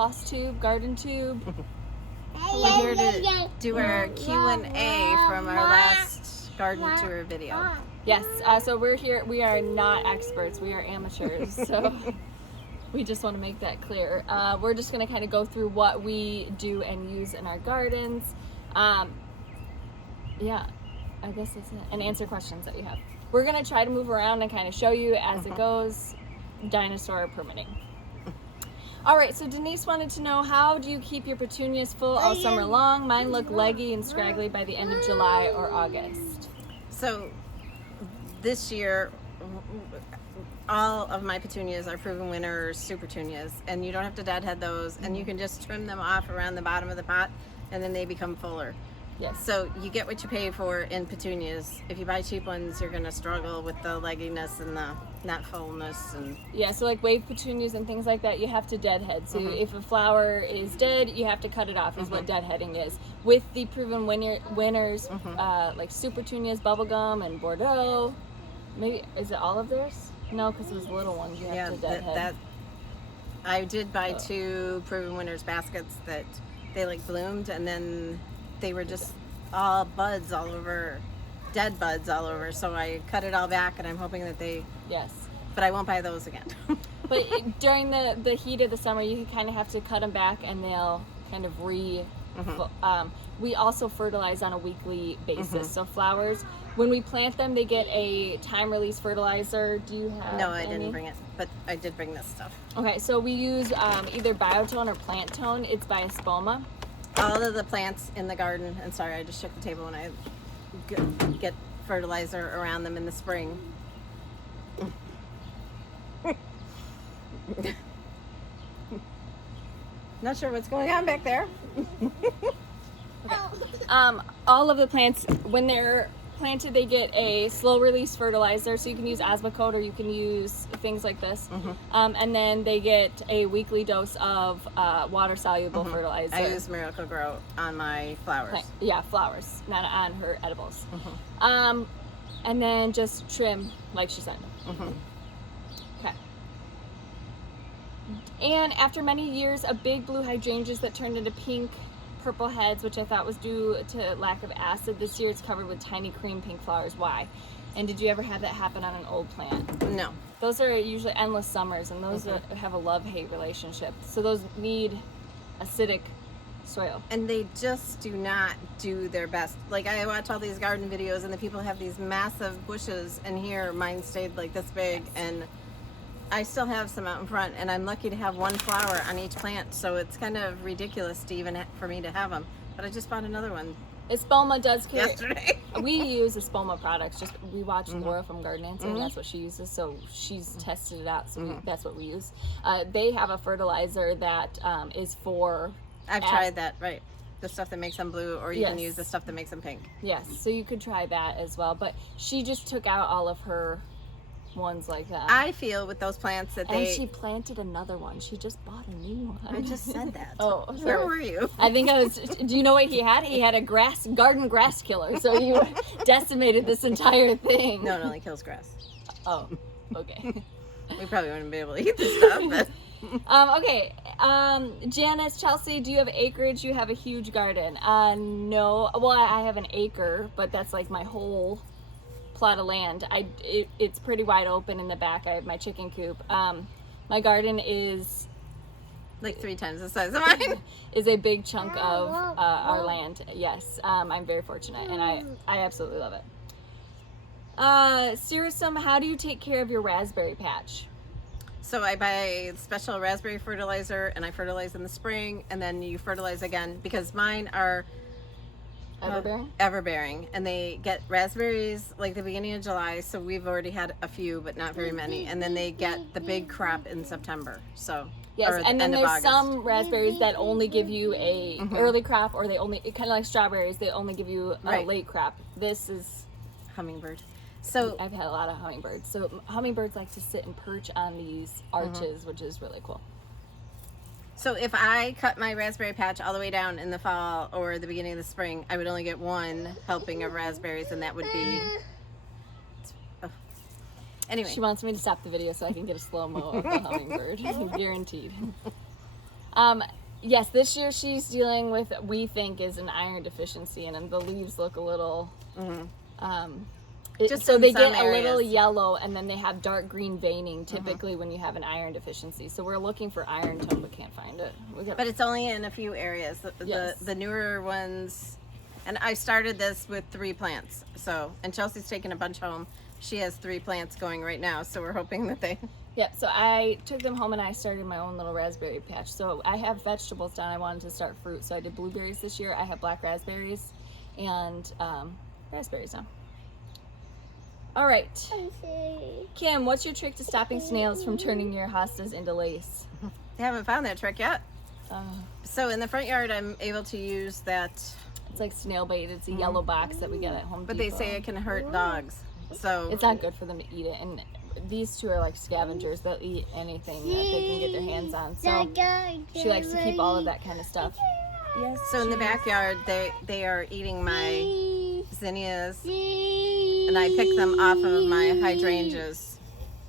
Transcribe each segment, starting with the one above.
floss tube, garden tube. We're here to do our Q&A from our last garden tour video. Yes, so we're here. We are not experts. We are amateurs. So we just want to make that clear. We're just going to kind of go through what we do and use in our gardens. Yeah, I guess that's it. And answer questions that you have. We're going to try to move around and kind of show you as it goes. Dinosaur permitting. All right, so Denise wanted to know, how do you keep your petunias full all summer long? Mine look leggy and scraggly by the end of July or August. So this year, all of my petunias are proven winners, super petunias, and you don't have to deadhead those, and you can just trim them off around the bottom of the pot, and then they become fuller. Yes. So you get what you pay for in petunias. If you buy cheap ones, you're going to struggle with the legginess and the not fullness. And yeah, so like wave petunias and things like that, you have to deadhead. So if a flower is dead, you have to cut it off, is what deadheading is. With the proven winners, like super petunias, bubblegum, and Bordeaux, maybe, is it all of theirs? No, because it was little ones you have to deadhead. I did buy 2 proven winners baskets that they like bloomed, and then they were just all buds all over, dead buds all over. So I cut it all back, and I'm hoping that they. Yes. But I won't buy those again. But during the heat of the summer, you kind of have to cut them back, and they'll kind of we also fertilize on a weekly basis. So flowers, when we plant them, they get a time release fertilizer. Do you have? No, I didn't bring it, but I did bring this stuff. Okay, so we use either Biotone or Plant Tone. It's by Espoma. All of the plants in the garden, and sorry, I just shook the table when I get fertilizer around them in the spring. Not sure what's going on back there. All of the plants, when they're planted, they get a slow release fertilizer, so you can use Osmocote or you can use things like this. And then they get a weekly dose of water soluble fertilizer. I use Miracle Grow on my flowers. Yeah, flowers, not on her edibles. And then just trim, like she said. Okay. And after many years of big blue hydrangeas that turned into pink purple heads, which I thought was due to lack of acid, this year it's covered with tiny cream pink flowers. Why? And did you ever have that happen on an old plant? No. Those are usually endless summers, and those have a love-hate relationship. So those need acidic soil. And they just do not do their best. Like, I watch all these garden videos, and the people have these massive bushes, and here mine stayed like this big, and I still have some out in front, and I'm lucky to have 1 flower on each plant, so it's kind of ridiculous to even for me to have them. But I just bought another one Espoma does carry. yesterday. We use Espoma products. Just we watched Laura from Garden Answer, and that's what she uses. So she's tested it out. So that's what we use. They have a fertilizer that is for. I've tried that. Right, the stuff that makes them blue, or you can use the stuff that makes them pink. Yes, so you could try that as well. But she just took out all of her ones like that. I feel with those plants that and she planted another one. She just bought a new one. I just said that. Oh, where were you? I think I was. Do you know what he had? He had a garden grass killer. So you decimated this entire thing. No, it only kills grass. Oh, okay. We probably wouldn't be able to eat this stuff, but. Okay. Janice, Chelsea, do you have acreage? You have a huge garden. No. Well, I have an acre, but that's like my whole plot of land. It's pretty wide open in the back. I have my chicken coop. My garden is like 3 times the size of mine. Is a big chunk of our land. Yes, I'm very fortunate, and I absolutely love it. Sirisum, how do you take care of your raspberry patch? So I buy special raspberry fertilizer, and I fertilize in the spring, and then you fertilize again, because mine are everbearing, and they get raspberries like the beginning of July, so we've already had a few, but not very many, and then they get the big crop in September. So yes, and then there's some raspberries that only give you a early crop, or they only, kind of like strawberries, they only give you a late crop. This is hummingbird. So I've had a lot of hummingbirds. So hummingbirds like to sit and perch on these arches, which is really cool. So if I cut my raspberry patch all the way down in the fall or the beginning of the spring, I would only get 1 helping of raspberries, and that would be... Anyway. She wants me to stop the video so I can get a slow-mo of the hummingbird. Guaranteed. Yes, this year she's dealing with what we think is an iron deficiency, and the leaves look a little. Just so in they some get a little areas. yellow, and then they have dark green veining. Typically, when you have an iron deficiency, so we're looking for iron tone, but can't find it. But it's only in a few areas. Yes. The newer ones, and I started this with 3 plants. So, and Chelsea's taking a bunch home. She has 3 plants going right now, so we're hoping that they. Yep, so I took them home and I started my own little raspberry patch. So I have vegetables down. I wanted to start fruit. So I did blueberries this year. I have black raspberries and raspberries now. All right. Kim, what's your trick to stopping snails from turning your hostas into lace? They haven't found that trick yet. Uh, So in the front yard, I'm able to use that, it's like snail bait. It's a yellow box that we get at Home but Depot. they say it can hurt dogs. So It's not good for them to eat it. And these two are like scavengers. They'll eat anything that they can get their hands on. So she likes to keep all of that kind of stuff. Yes. So in the backyard, they are eating my zinnias, and I pick them off of my hydrangeas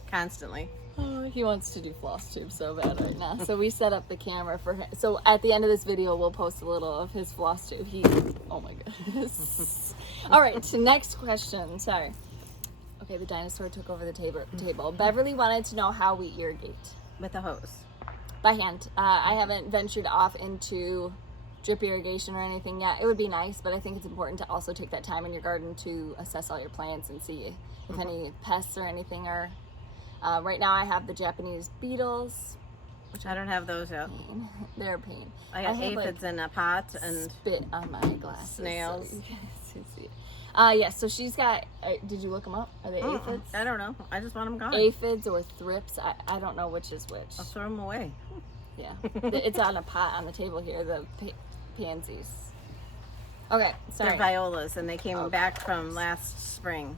constantly. Oh, he wants to do floss tube so bad right now. So we set up the camera for him. So at the end of this video, we'll post a little of his floss tube. Oh my goodness. All right, next question. Sorry. Okay, the dinosaur took over the table. Beverly wanted to know how we irrigate. With a hose. By hand. I haven't ventured off into drip irrigation or anything yet. It would be nice, but I think it's important to also take that time in your garden to assess all your plants and see if any pests or anything are. Right now I have the Japanese beetles. Which I don't have those yet. They're a pain. I got have, aphids in a pot and spit on my glasses. snails. So you guys can see. Yes, so she's got, did you look them up? Are they aphids? I don't know. I just want them gone. Aphids or thrips. I don't know which is which. I'll throw them away. Yeah. It's on a pot on the table here, the pansies. Okay, sorry. They're violas, and they came back from last spring.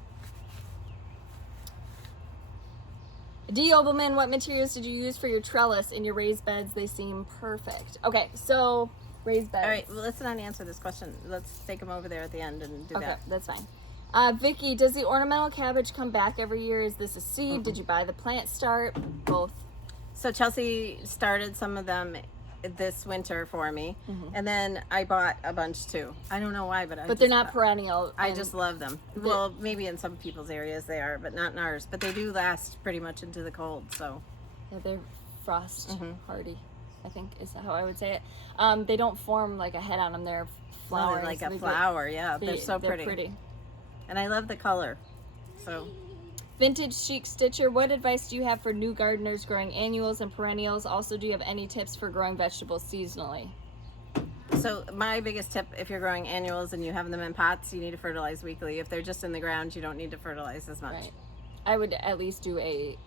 D. Obelman, what materials did you use for your trellis in your raised beds? They seem perfect. Okay, so raised beds. All right, well, let's not answer this question. Let's take them over there at the end and do Okay, that. that's fine. Vicky, does the ornamental cabbage come back every year? Is this a seed? Did you buy the plant start? Both. So Chelsea started some of them this winter for me, and then I bought a bunch too. I don't know why, but They're not perennial. I just love them. Well, maybe in some people's areas they are, but not in ours. But they do last pretty much into the cold. So Yeah, they're frost hardy, I think is how I would say it. They don't form like a head on them. They're flowers. like a flower. Yeah, they're so They're pretty. pretty. And I love the color. So Vintage Chic Stitcher, what advice do you have for new gardeners growing annuals and perennials? Also, do you have any tips for growing vegetables seasonally? So my biggest tip, if you're growing annuals and you have them in pots, you need to fertilize weekly. If they're just in the ground, you don't need to fertilize as much. Right. I would at least do a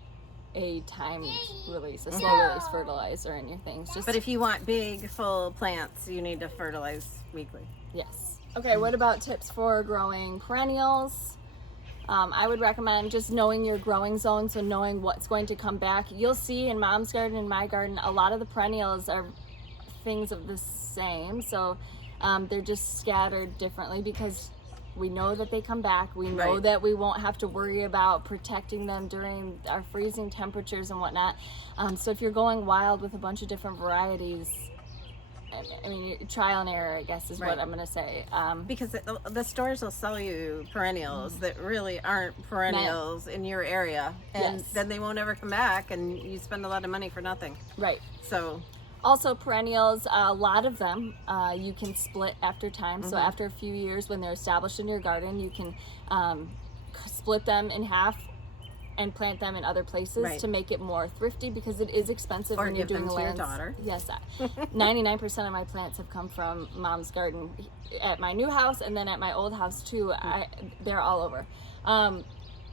timed release, a slow release fertilizer in your things. But if you want big, full plants, you need to fertilize weekly. Yes. Okay, what about tips for growing perennials? I would recommend just knowing your growing zone, so knowing what's going to come back. You'll see in Mom's garden and my garden, a lot of the perennials are things of the same. So they're just scattered differently because we know that they come back. We know Right. that we won't have to worry about protecting them during our freezing temperatures and whatnot. So if you're going wild with a bunch of different varieties, I mean, trial and error, I guess, is Right. what I'm going to say. Because the stores will sell you perennials that really aren't perennials in your area. And Yes. then they won't ever come back and you spend a lot of money for nothing. Right. So Also, perennials, a lot of them you can split after time. So after a few years, when they're established in your garden, you can split them in half and plant them in other places Right. to make it more thrifty, because it is expensive Or when you're give doing them a to your lands- daughter. Yes, 99% of my plants have come from Mom's garden at my new house, and then at my old house too. They're all over.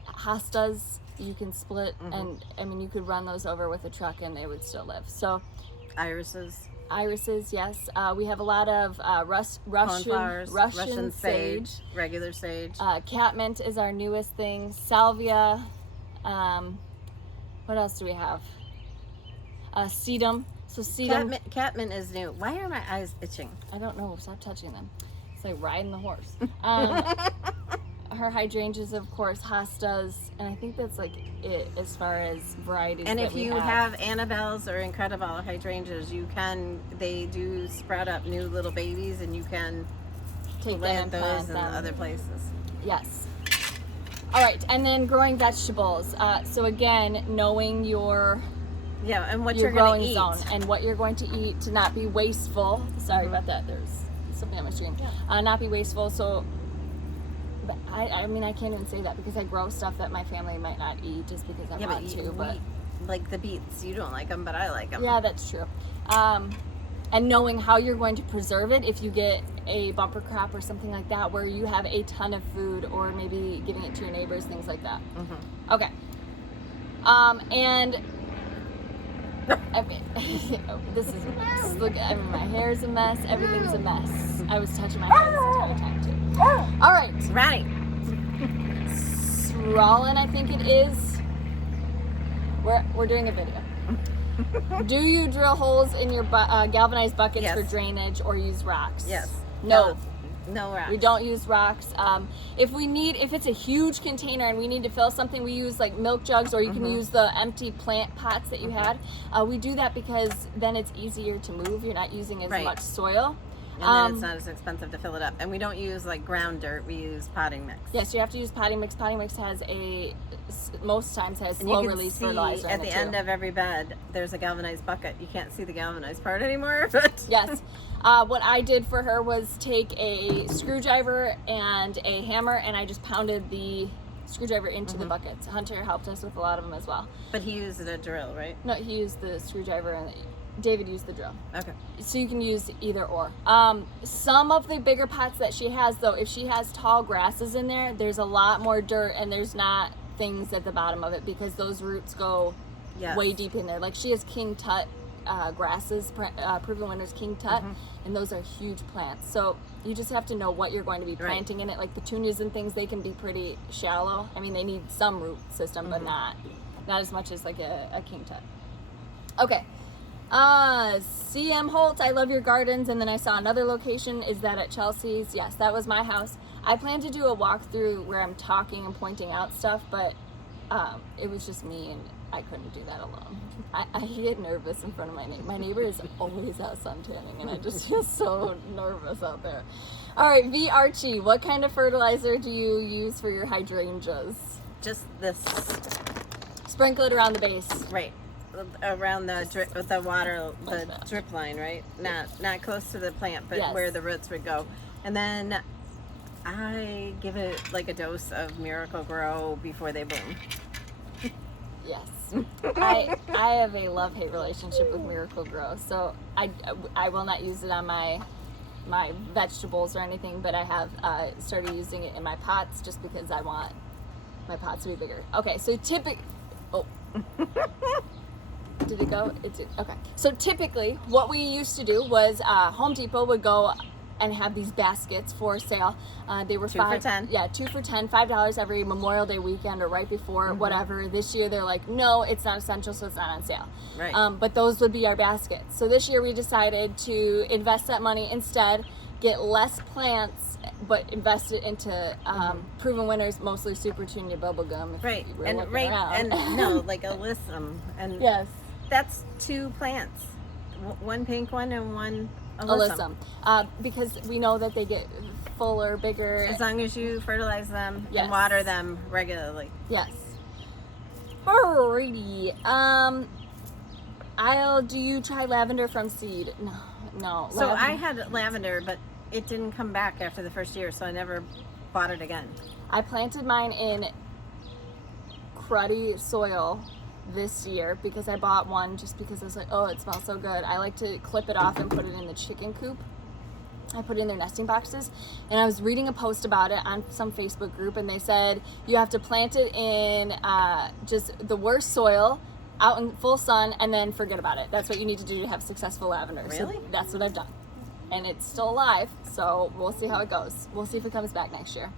Hostas you can split, and I mean you could run those over with a truck and they would still live. So irises, yes. We have a lot of coneflowers, Russian sage, regular sage. catmint is our newest thing. Salvia. What else do we have? Sedum. So sedum. Catmint is new. Why are my eyes itching? I don't know. Stop touching them. It's like riding the horse. her hydrangeas, of course, hostas, and I think that's like it as far as varieties. And that if we you have Annabelle's or Incredible hydrangeas, they do sprout up new little babies, and you can take them plant and those plant in them. other places. Yes. All right, and then growing vegetables. So again, knowing your And what your you're going growing to eat. zone and what you're going to eat to not be wasteful. Sorry about that. There's something on my screen. Not be wasteful. So, but I mean, I can't even say that because I grow stuff that my family might not eat just because I want to. But like the beets, you don't like them, but I like them. yeah, that's true. And knowing how you're going to preserve it if you get a bumper crop or something like that where you have a ton of food, or maybe giving it to your neighbors, things like that. Okay. And I mean, this is a mess. Look, I mean, my hair is a mess. Everything's a mess. I was touching my hair this entire time too. All right. Right. Rollin, I think it is. We're doing a video. Do you drill holes in your galvanized buckets for drainage, or use rocks? Yes. No. No rocks. We don't use rocks. If it's a huge container and we need to fill something, we use like milk jugs, or you can use the empty plant pots that you had. We do that because then it's easier to move. You're not using as much soil. And then it's not as expensive to fill it up. And we don't use like ground dirt. We use potting mix. Yes, you have to use potting mix. Potting mix most times has slow release fertilizer. At the end of every bed, there's a galvanized bucket. You can't see the galvanized part anymore, but yes. What I did for her was take a screwdriver and a hammer, and I just pounded the screwdriver into the buckets. Hunter helped us with a lot of them as well. But he used a drill, right? No, he used the screwdriver, and David used the drill. Okay. So you can use either or. Some of the bigger pots that she has, though, if she has tall grasses in there, there's a lot more dirt, and there's not things at the bottom of it because those roots go way deep in there. Like she has king tut grasses, Proven Winners King Tut, and those are huge plants. So you just have to know what you're going to be planting in it. Like petunias and things, they can be pretty shallow. I mean, they need some root system, but not as much as like a King Tut. Okay. CM Holt, I love your gardens. And then I saw another location. Is that at Chelsea's? Yes, that was my house. I plan to do a walkthrough where I'm talking and pointing out stuff, but it was just me, and I couldn't do that alone. I get nervous in front of my neighbor. My neighbor is always out suntanning, and I just feel so nervous out there. All right, V. Archie, what kind of fertilizer do you use for your hydrangeas? Just this. Sprinkle it around the base. Right. Around the water, the drip line, right? Not close to the plant, but where the roots would go. And then I give it like a dose of Miracle Grow before they bloom. Yes. I have a love-hate relationship with Miracle Grow, so I will not use it on my vegetables or anything, but I have started using it in my pots just because I want my pots to be bigger. Okay, so did it go? It did. Okay. So typically, what we used to do was Home Depot would go and have these baskets for sale. They were 2 for $10. Yeah, 2 for $10, $5 every Memorial Day weekend or right before whatever. This year they're like, no, it's not essential, so it's not on sale. Right. But those would be our baskets. So this year we decided to invest that money instead, get less plants, but invest it into Proven Winners, mostly Super Petunia bubblegum. Right. And like alyssum. And yes. That's 2 plants. One pink one and one alyssum. Because we know that they get fuller, bigger. As long as you fertilize them and water them regularly. Yes. Alrighty. Do you try lavender from seed? No. So I had lavender, but it didn't come back after the first year, so I never bought it again. I planted mine in cruddy soil this year because I bought one just because I was like, oh, it smells so good. I like to clip it off and put it in the chicken coop. I put it in their nesting boxes, and I was reading a post about it on some Facebook group, and they said you have to plant it in just the worst soil out in full sun and then forget about it. That's what you need to do to have successful lavender. Really? So that's what I've done, and it's still alive, so we'll see how it goes. We'll see if it comes back next year.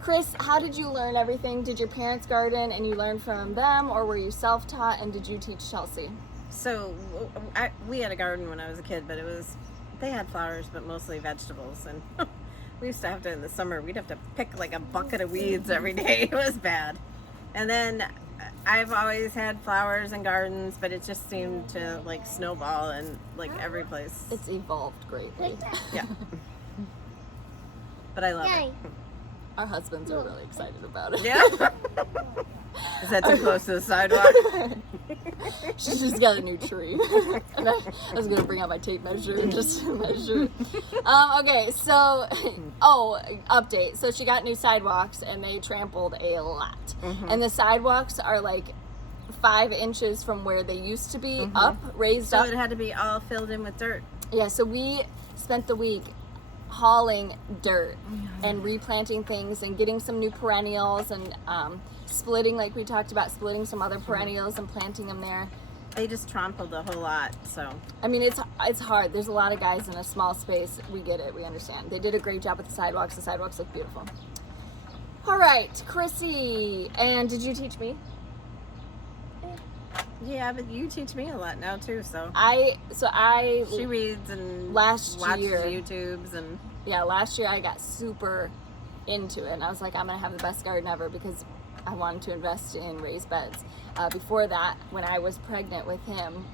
Chris, how did you learn everything? Did your parents garden and you learned from them, or were you self-taught, and did you teach Chelsea? So we had a garden when I was a kid, but they had flowers, but mostly vegetables. And We used to have to, in the summer, we'd have to pick like a bucket of weeds every day. It was bad. And then I've always had flowers and gardens, but it just seemed to like snowball in like every place. It's evolved greatly. Yeah. But I love it. Our husbands are really excited about it. Yeah. Is that too close to the sidewalk? She just got a new tree. And I was going to bring out my tape measure and just measure. Okay, so, update. So she got new sidewalks and they trampled a lot. And the sidewalks are like 5 inches from where they used to be raised up. So it had to be all filled in with dirt. Yeah, so we spent the week hauling dirt and replanting things and getting some new perennials and splitting, like we talked about, splitting some other perennials and planting them there. They just trampled a whole lot, so. I mean, it's hard. There's a lot of guys in a small space. We get it. We understand. They did a great job with the sidewalks. The sidewalks look beautiful. All right, Chrissy. And did you teach me? Yeah, but you teach me a lot now too, so. She reads and watches YouTubes and. Yeah, last year I got super into it and I was like, I'm gonna have the best garden ever because I wanted to invest in raised beds. Before that, when I was pregnant with him,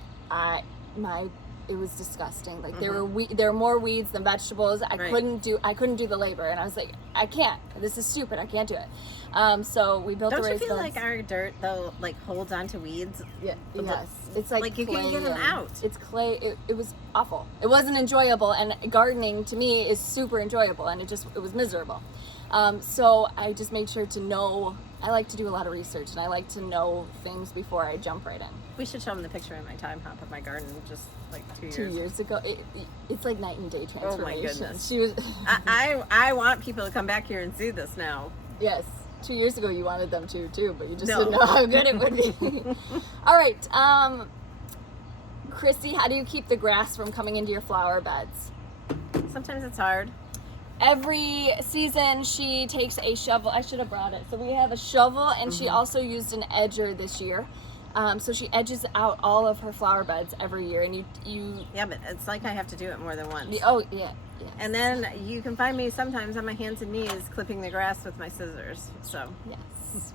it was disgusting. Like there were more weeds than vegetables. I couldn't do the labor, and I was like, I can't. This is stupid. I can't do it. So we built the raised beds. Don't you feel like our dirt though, like holds onto weeds? Yeah. Yes. It's like you can't get them out. It's clay. It was awful. It wasn't enjoyable, and gardening to me is super enjoyable, and it was miserable. So I just made sure to know. I like to do a lot of research, and I like to know things before I jump right in. We should show them the picture in my time hop of my garden just like 2 years ago. It's like night and day transformation. Oh my goodness. She was. I want people to come back here and see this now. Yes. 2 years ago you wanted them to too, but you just didn't know how good it would be. All right. Chrissy, how do you keep the grass from coming into your flower beds? Sometimes it's hard. Every season she takes a shovel. I should have brought it. So we have a shovel, and she also used an edger this year. So she edges out all of her flower beds every year, and you. Yeah, but it's like I have to do it more than once. Oh yeah. Yes. And then you can find me sometimes on my hands and knees clipping the grass with my scissors. So. Yes.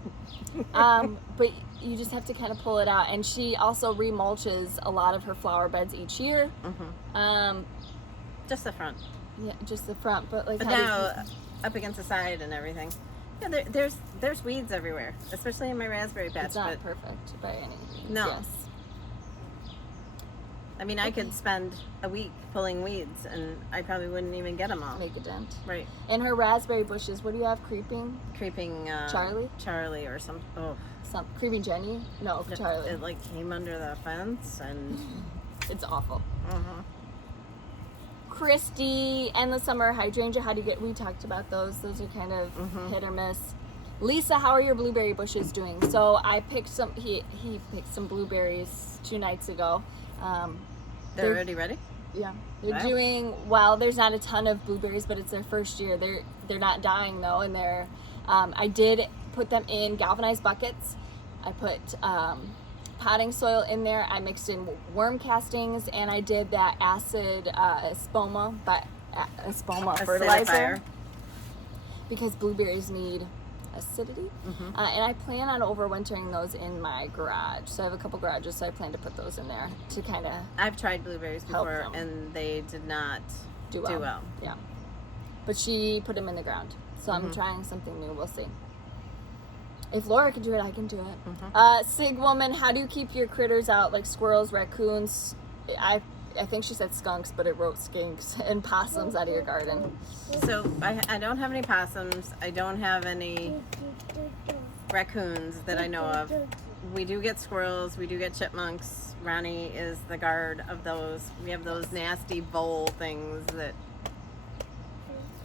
But you just have to kind of pull it out, and she also remulches a lot of her flower beds each year. Just the front. Yeah, just the front, but like. But now, up against the side and everything. Yeah, there's weeds everywhere, especially in my raspberry patch. It's not perfect by any means. No. Yes. I mean, I could spend a week pulling weeds, and I probably wouldn't even get them all. Make a dent. Right. And her raspberry bushes, what do you have? Creeping Charlie? Charlie or some. Oh. Some Creeping Jenny? No, Charlie. It like came under the fence, and it's awful. Christy, Endless Summer, Hydrangea, how do you get, we talked about those. Those are kind of hit or miss. Lisa, how are your blueberry bushes doing? So I picked some, he picked some blueberries 2 nights ago. They're already ready? Yeah. They're doing well. There's not a ton of blueberries, but it's their first year. They're not dying though, and they're, I did put them in galvanized buckets. I put, potting soil in there. I mixed in worm castings, and I did that acid espoma fertilizer because blueberries need acidity. And I plan on overwintering those in my garage. So I have a couple garages, so I plan to put those in there to kind of. I've tried blueberries before, and they did not do well. Yeah, but she put them in the ground, so I'm trying something new. We'll see. If Laura can do it, I can do it. Sig Woman, how do you keep your critters out, like squirrels, raccoons? I think she said skunks, but it wrote skinks, and possums out of your garden. So I don't have any possums. I don't have any raccoons that I know of. We do get squirrels. We do get chipmunks. Ronnie is the guard of those. We have those nasty vole things that.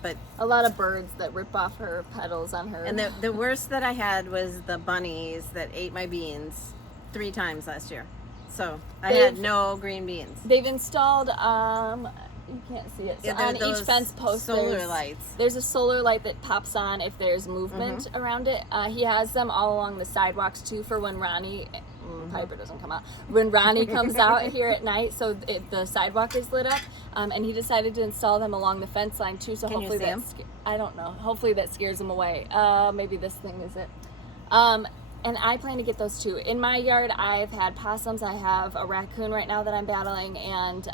But a lot of birds that rip off her petals on her. And the worst that I had was the bunnies that ate my beans 3 times last year. So I had no green beans. They've installed, you can't see it. So on each fence post, solar lights. There's a solar light that pops on if there's movement around it. He has them all along the sidewalks too for when Ronnie Piper doesn't come out. When Ronnie comes out here at night, so the sidewalk is lit up, and he decided to install them along the fence line too. So Can you hopefully see 'em? I don't know. Hopefully that scares them away. Maybe this thing is it. And I plan to get those too. In my yard, I've had possums. I have a raccoon right now that I'm battling, and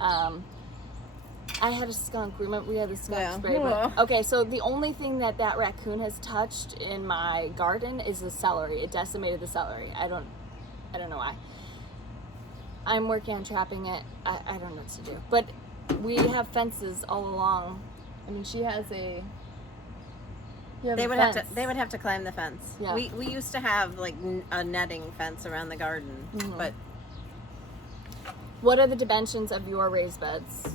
I had a skunk. Remember, we had the skunk spray. But, okay, so the only thing that raccoon has touched in my garden is the celery. It decimated the celery. I don't know why. I'm working on trapping it. I don't know what to do. But we have fences all along. I mean, she has a. They would have to climb the fence. Yeah. We used to have like a netting fence around the garden, but what are the dimensions of your raised beds?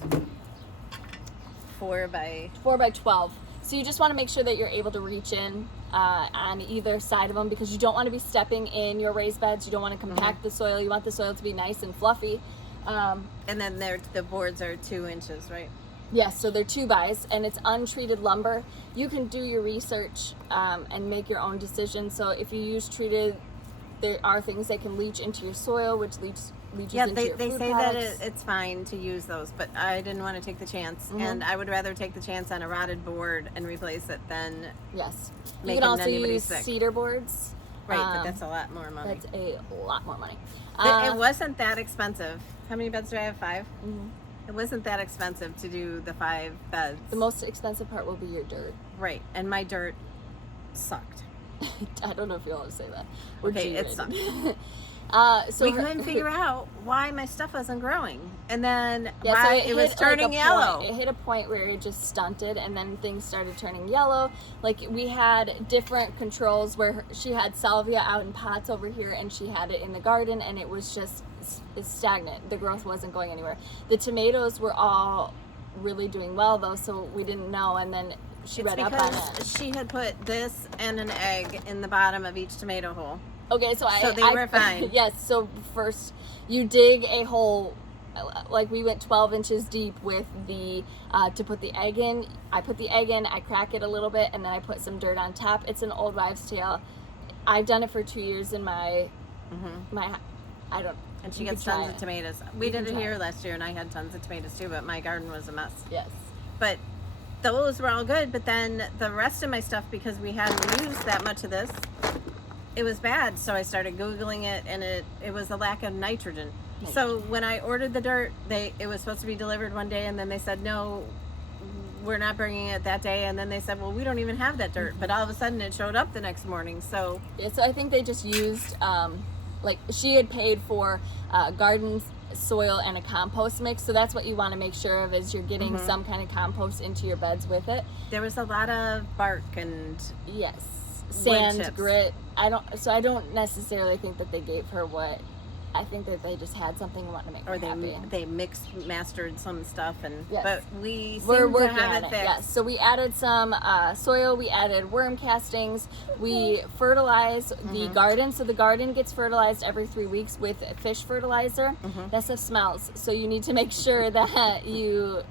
4 by 12. So you just want to make sure that you're able to reach in on either side of them, because you don't want to be stepping in your raised beds. You don't want to compact the soil. You want the soil to be nice and fluffy. And then the boards are 2 inches, right? Yes, so they're 2-bys, and it's untreated lumber. You can do your research and make your own decisions. So if you use treated, there are things that can leach into your soil, which leaches into your food products. They say that it's fine to use those, but I didn't want to take the chance, and I would rather take the chance on a rotted board and replace it than yes. You making can also anybody use sick. cedar boards. Right, but that's a lot more money. That's a lot more money. It wasn't that expensive. How many beds do I have? 5? Mm-hmm. It wasn't that expensive to do the 5 beds. The most expensive part will be your dirt. Right, and my dirt sucked. I don't know if you want to say that. Okay, it sucked. So we couldn't figure out why my stuff wasn't growing, and then yeah, why so it was turning yellow. It hit a point where it just stunted, and then things started turning yellow. Like, we had different controls where she had salvia out in pots over here, and she had it in the garden, and it was just stagnant. The growth wasn't going anywhere. The tomatoes were all really doing well though, so we didn't know, and then she read up on it. She had put this and an egg in the bottom of each tomato hole. Okay, so they were fine. Yes, so first you dig a hole, like we went 12 inches deep with the to put the egg in. I put the egg in, I crack it a little bit, and then I put some dirt on top. It's an old wives' tale. I've done it for 2 years in my I don't. And she gets tons of tomatoes. We did it here last year, and I had tons of tomatoes too, but my garden was a mess. Yes. But those were all good, but then the rest of my stuff, because we hadn't used that much of this, it was bad. So I started Googling it, and it was a lack of nitrogen. So when I ordered the dirt, it was supposed to be delivered one day, and then they said, no, we're not bringing it that day. And then they said, well, we don't even have that dirt. But all of a sudden it showed up the next morning. So yeah, so I think they just used like, she had paid for garden soil and a compost mix, so that's what you want to make sure of, is you're getting some kind of compost into your beds with it. There was a lot of bark and sand, grit. I don't necessarily think that they gave her what. I think that they just had something and wanted to make her happy. They mastered some stuff, and yes. But we're working to have on it it. fixed. Yes, so we added some soil. We added worm castings. We fertilize the garden. So the garden gets fertilized every 3 weeks with fish fertilizer. That stuff smells. So you need to make sure that you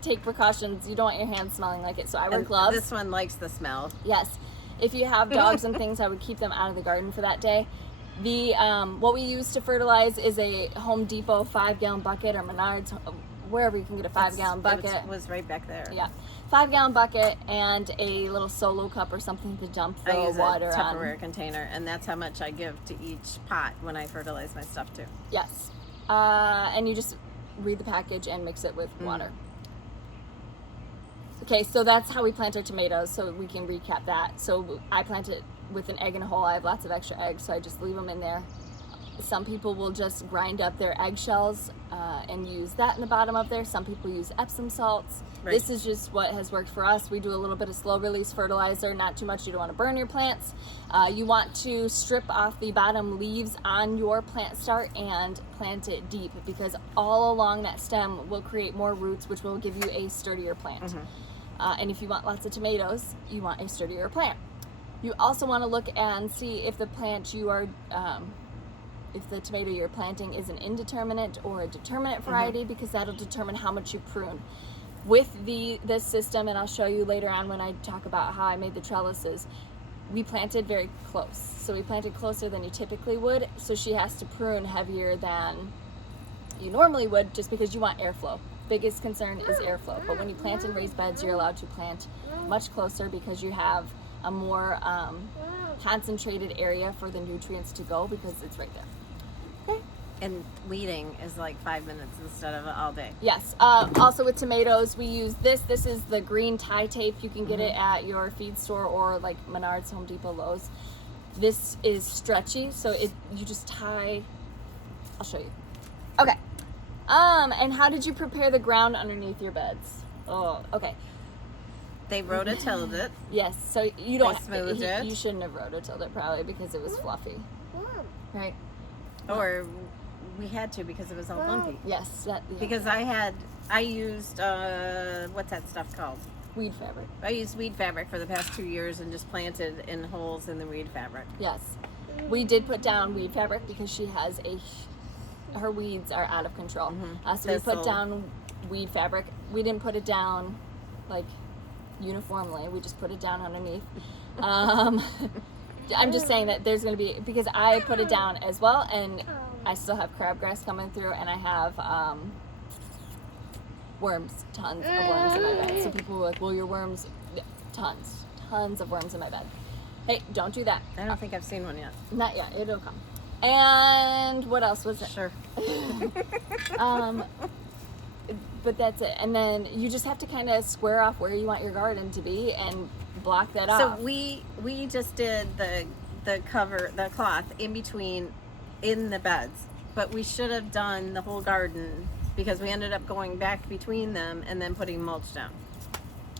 take precautions. You don't want your hands smelling like it. So I wear gloves. This one likes the smell. Yes. If you have dogs and things, I would keep them out of the garden for that day. The what we use to fertilize is a Home Depot 5-gallon bucket, or Menards, wherever you can get a 5-gallon bucket. It was right back there. Yeah, 5-gallon bucket and a little Solo cup or something to dump the water on. I use a Tupperware container, and that's how much I give to each pot when I fertilize my stuff too. Yes, and you just read the package and mix it with water. Okay, so that's how we plant our tomatoes. So we can recap that. So I plant it with an egg in a hole. I have lots of extra eggs, so I just leave them in there. Some people will just grind up their eggshells and use that in the bottom of there. Some people use Epsom salts. Right. This is just what has worked for us. We do a little bit of slow release fertilizer, not too much. You don't want to burn your plants. You want to strip off the bottom leaves on your plant start and plant it deep, because all along that stem will create more roots, which will give you a sturdier plant. And if you want lots of tomatoes, you want a sturdier plant. You also want to look and see if the plant you are, if the tomato you're planting is an indeterminate or a determinate variety, because that'll determine how much you prune. With this system, and I'll show you later on when I talk about how I made the trellises, we planted very close. So we planted closer than you typically would. So she has to prune heavier than you normally would, just because you want airflow. Biggest concern is airflow. But when you plant in raised beds, you're allowed to plant much closer because you have a more concentrated area for the nutrients to go, because it's right there. Okay. And weeding is like 5 minutes instead of all day. Yes. Also with tomatoes, we use this. This is the green tie tape. You can get it at your feed store or like Menards, Home Depot, Lowe's. This is stretchy, so you just tie. I'll show you. Okay. And how did you prepare the ground underneath your beds? Oh, okay. They rototilled it. Yes. So you don't. They smoothed it. You shouldn't have rototilled it probably because it was fluffy. Right. Or we had to because it was all lumpy. Yes. Because I used what's that stuff called? Weed fabric. I used weed fabric for the past 2 years and just planted in holes in the weed fabric. Yes. We did put down weed fabric because she has her weeds are out of control. So we put down weed fabric. We didn't put it down like uniformly. We just put it down underneath. I'm just saying that there's going to be, because I put it down as well, and I still have crabgrass coming through, and I have worms, tons of worms in my bed. So people were like, well, your worms, tons of worms in my bed. Hey, don't do that. I don't think I've seen one yet. Not yet, it'll come. And what else was it? Sure. But that's it. And then you just have to kind of square off where you want your garden to be and block that off. So we just did the cloth in between in the beds, but we should have done the whole garden because we ended up going back between them and then putting mulch down.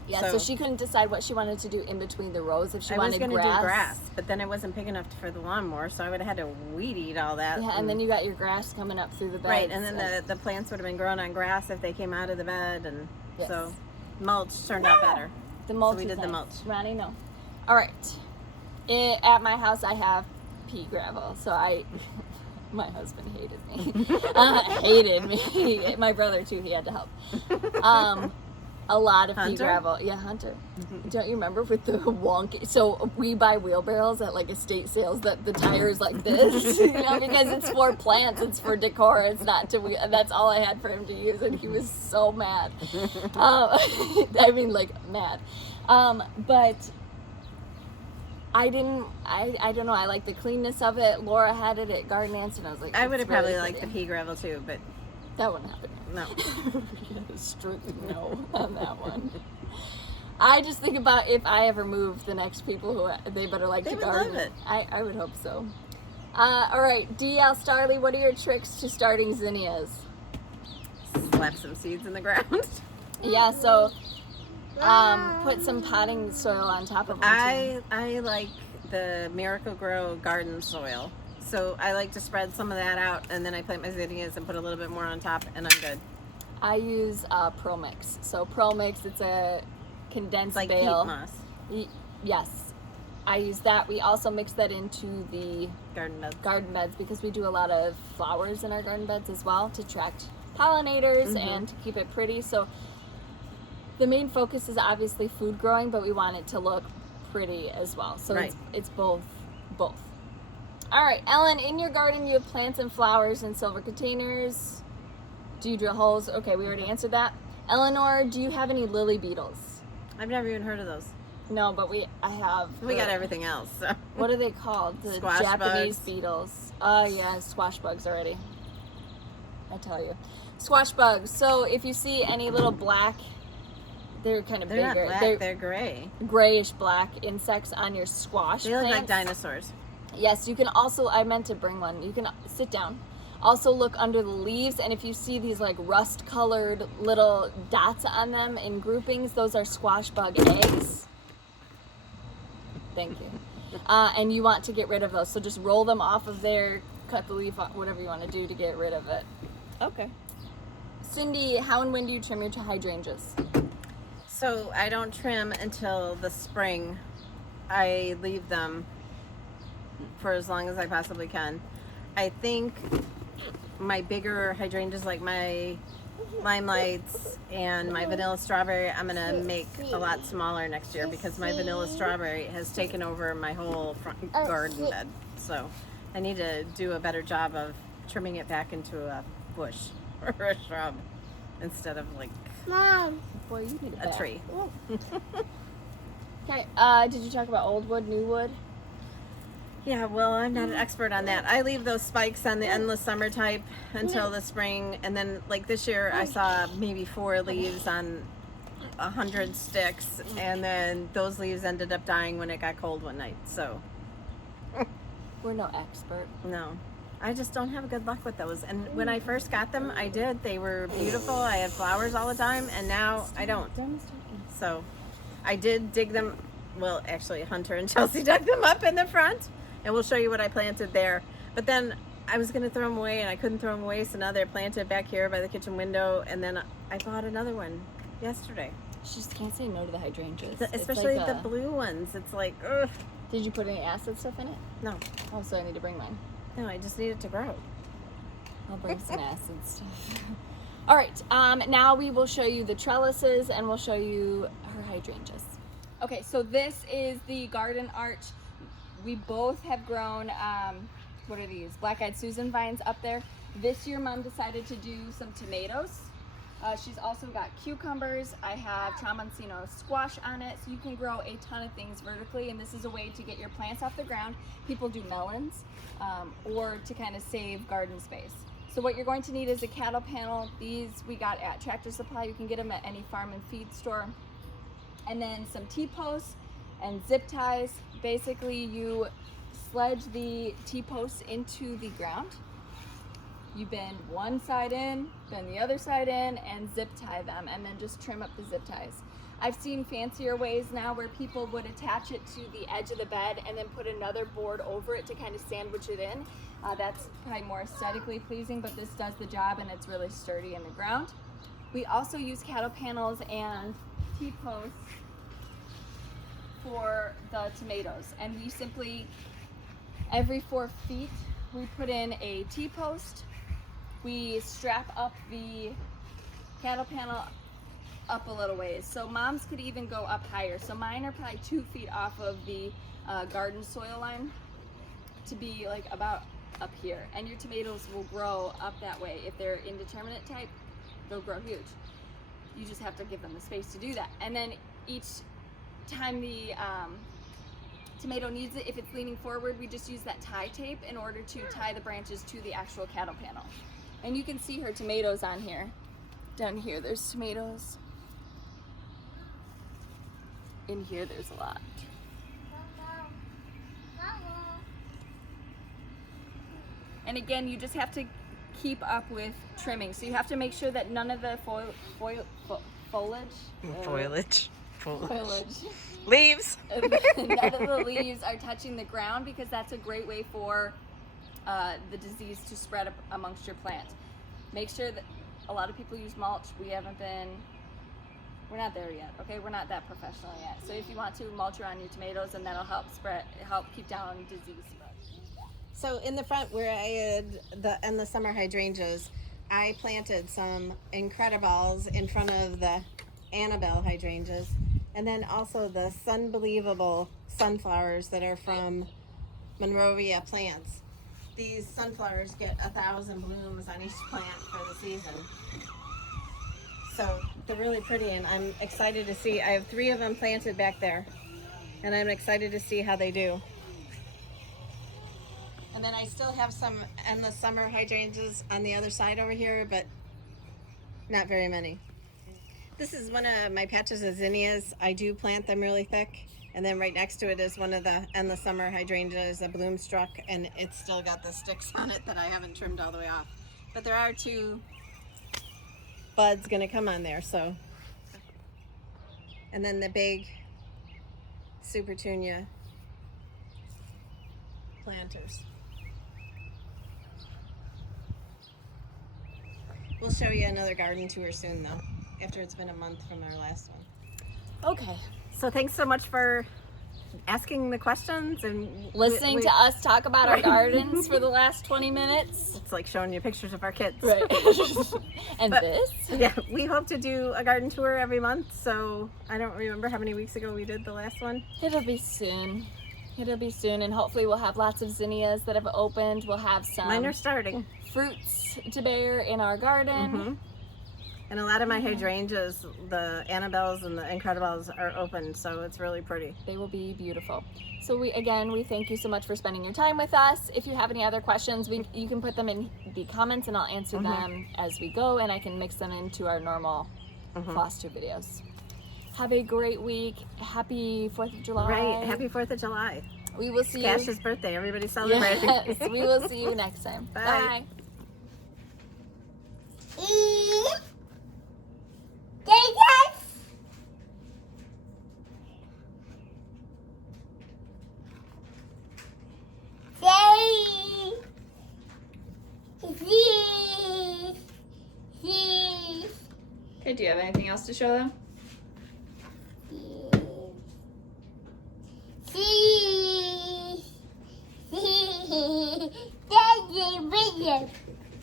Yeah, so she couldn't decide what she wanted to do in between the rows. If she wanted grass. I was going to do grass, but then it wasn't big enough for the lawnmower, so I would have had to weed eat all that. Yeah, and then you got your grass coming up through the beds. Right, and then the plants would have been growing on grass if they came out of the bed, and so mulch turned out better. The mulch. So we did the mulch. Ronnie, no. All right. At my house, I have pea gravel, so my husband hated me. Hated me. My brother too. He had to help. A lot of pea gravel. Yeah, Hunter. Don't you remember with the wonky? So we buy wheelbarrows at like estate sales that the tire's like this, because it's for plants, it's for decor, it's not to. That's all I had for him to use, and he was so mad. I mean, like mad. But I didn't. I don't know. I like the cleanness of it. Laura had it at Garden Ants, and I was like, I would have probably liked the pea gravel too, but that wouldn't happen. No. Strictly no on that one. I just think about if I ever move, the next people who they better like to garden. Love it. I would hope so. All right, DL Starley, what are your tricks to starting zinnias? Slap some seeds in the ground. Yeah, so put some potting soil on top of them. I like the Miracle-Gro garden soil. So I like to spread some of that out, and then I plant my zinnias and put a little bit more on top, and I'm good. I use Pro Mix. So Pro Mix, it's a condensed like bale. Peat moss. Yes, I use that. We also mix that into the garden beds because we do a lot of flowers in our garden beds as well to attract pollinators and to keep it pretty. So the main focus is obviously food growing, but we want it to look pretty as well. So it's both. All right, Ellen, in your garden you have plants and flowers in silver containers. Do you drill holes? Okay, we already answered that. Eleanor, do you have any lily beetles? I've never even heard of those. No, but I have. We got everything else. So. What are they called? The squash Japanese bugs. beetles. Oh yeah, squash bugs already. I tell you. Squash bugs. So if you see any little black, they're kind of bigger. Not black, they're gray. Grayish black insects on your squash They look plants. like dinosaurs. Yes, you can also, I meant to bring one. You can sit down. Also look under the leaves, and if you see these like rust colored little dots on them in groupings, those are squash bug eggs. Thank you. And you want to get rid of those. So just roll them off of there, cut the leaf off, whatever you want to do to get rid of it. Okay. Cindy, how and when do you trim your hydrangeas? So I don't trim until the spring. I leave them for as long as I possibly can. I think my bigger hydrangeas, like my limelights and my vanilla strawberry I'm gonna make a lot smaller next year because my vanilla strawberry has taken over my whole front garden bed. So I need to do a better job of trimming it back into a bush or a shrub instead of like Mom. Boy, you need a tree. Okay, did you talk about old wood, new wood? Yeah, well, I'm not an expert on that. I leave those spikes on the endless summer type until the spring, and then like this year I saw maybe 4 leaves on 100 sticks, and then those leaves ended up dying when it got cold one night. So We're no expert. no, I just don't have good luck with those. And when I first got them, I did. They were beautiful. I had flowers all the time, and now I don't. So I did dig them. Well, actually, Hunter and Chelsea dug them up in the front, and we'll show you what I planted there. But then I was going to throw them away, and I couldn't throw them away, so now they're planted back here by the kitchen window, and then I bought another one yesterday. She just can't say no to the hydrangeas. Especially It's like the blue ones. It's like, ugh. Did you put any acid stuff in it? No. Oh, so I need to bring mine. No, I just need it to grow. I'll bring some acid stuff. All right, now we will show you the trellises and we'll show you her hydrangeas. Okay, so this is the garden arch. We both have grown, what are these? Black-eyed Susan vines up there. This year, Mom decided to do some tomatoes. She's also got cucumbers. I have Tramontino squash on it, so you can grow a ton of things vertically, and this is a way to get your plants off the ground. People do melons, or to kind of save garden space. So what you're going to need is a cattle panel. These we got at Tractor Supply. You can get them at any farm and feed store. And then some T-posts and zip ties. Basically, you sledge the T-posts into the ground. You bend one side in, bend the other side in, and zip tie them, and then just trim up the zip ties. I've seen fancier ways now where people would attach it to the edge of the bed and then put another board over it to kind of sandwich it in. That's probably more aesthetically pleasing, but this does the job and it's really sturdy in the ground. We also use cattle panels and T-posts for the tomatoes, and we simply, every 4 feet, we put in a T-post. We strap up the cattle panel up a little ways. So Mom's could even go up higher. So mine are probably 2 feet off of the garden soil line to be like about up here. And your tomatoes will grow up that way. If they're indeterminate type, they'll grow huge. You just have to give them the space to do that. And then each time the tomato needs it, if it's leaning forward, we just use that tie tape in order to tie the branches to the actual cattle panel. And you can see her tomatoes on here. Down here, there's tomatoes. In here, there's a lot. And again, you just have to keep up with trimming. So you have to make sure that none of the foliage. Leaves. None of the leaves are touching the ground, because that's a great way for the disease to spread up amongst your plant. Make sure that a lot of people use mulch. We're not there yet, okay? We're not that professional yet. So if you want to, mulch around your tomatoes, and that'll help keep down disease spread. So in the front where I had the summer hydrangeas, I planted some Incredibles in front of the Annabelle hydrangeas, and then also the Sunbelievable sunflowers that are from Monrovia Plants. These sunflowers get 1,000 blooms on each plant for the season. So they're really pretty, and I'm excited to see. I have 3 of them planted back there, and I'm excited to see how they do. And then I still have some endless summer hydrangeas on the other side over here, but not very many. This is one of my patches of zinnias. I do plant them really thick. And then right next to it is one of the endless summer hydrangeas, a bloom struck, and it's still got the sticks on it that I haven't trimmed all the way off. But there are 2 buds gonna come on there, so. And then the big Petunia planters. We'll show you another garden tour soon though, after it's been a month from our last one. Okay. So thanks so much for asking the questions and Listening to us talk about our gardens for the last 20 minutes. It's like showing you pictures of our kids. Right. And But, this? Yeah, we hope to do a garden tour every month. So I don't remember how many weeks ago we did the last one. It'll be soon. It'll be soon, and hopefully we'll have lots of zinnias that have opened. We'll have some Mine are starting. fruits to bear in our garden. Mm-hmm. And a lot of my hydrangeas, the Annabelles and the Incredibles, are open, so it's really pretty. They will be beautiful. So we thank you so much for spending your time with us. If you have any other questions, you can put them in the comments and I'll answer them as we go, and I can mix them into our normal foster videos. Have a great week. Happy 4th of July. Right, happy 4th of July. We will see Cash's you. birthday, everybody's celebrating. Yes, we will see you next time. Bye. Bye. Okay, do you have anything else to show them?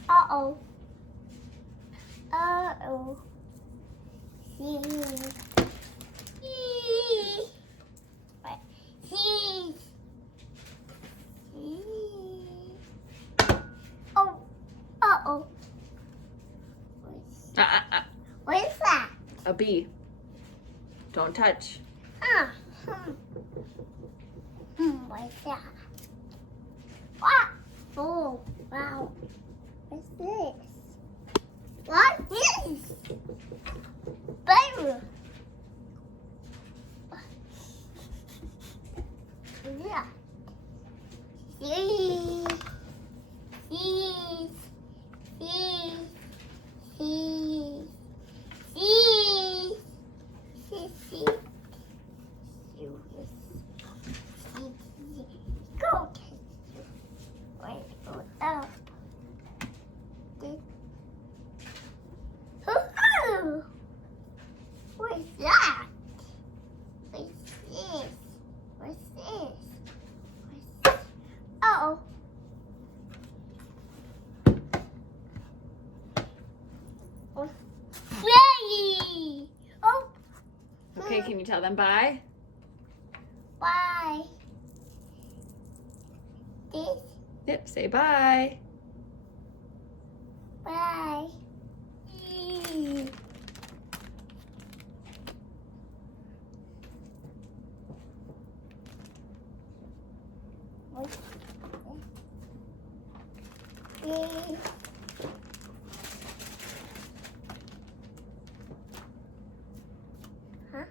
Uh-oh. Uh-oh. Oh. Uh-oh. What is that? A bee. Don't touch. Ah. What's that? What? Oh, wow. What's this? What's this? Baby. Yeah. See. See. See. See. See. See. See. Go. Wait, go up. Hoo-hoo! What's that? What's this? What's this? Uh-oh. Yay! Oh. Okay, can you tell them bye? Bye. This. Yep, say bye. Bye. What's this? Huh?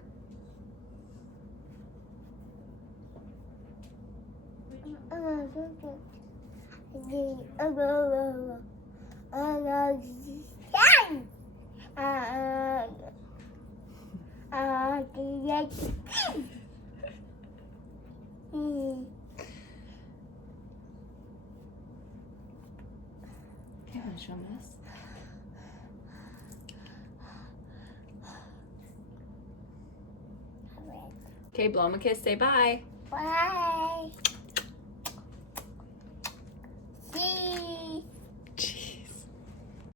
You want to show them this? Okay, blow them a kiss, say bye. Bye.